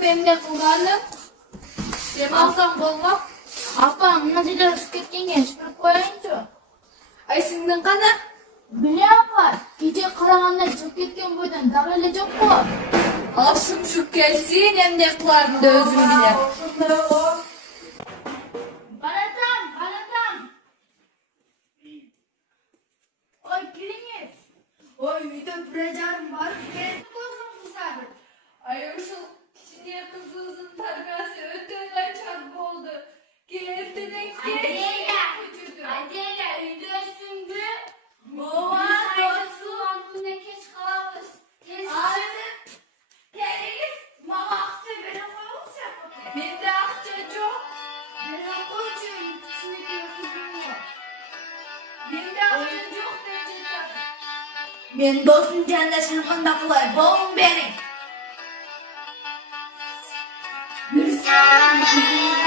Kızım emne kılgaным. Dem alsam bolmok. Apa, mına жерде ұрысып кеткенге ішпіріп қояйыншы. Айсыңдың қана? Біле апа, кеше қарағанда жүріп кеткен бойдан дағы еле жоқ қой. Ал шымшық келсін, emne қыларымды өзім білем. Баратам. Ой, келіңіз. Ой, үйде бір жарым бар. Келді көзім қызарып. Ай, ушыл кішіне қызыңыздың тарбиясы өте начар болды. Келдіден Аделя, үйдесіңді. Моа, досу. Антонна кеш қаламыз. Келіңіз, мама ақша бере қойылшы. Менде ақша жоқ. Бере қойшы, кішінеке қызым бар. Менде ақша жоқ деп жетті. Мен досым жанында шынғында қылай, болың берің. Бүрсің.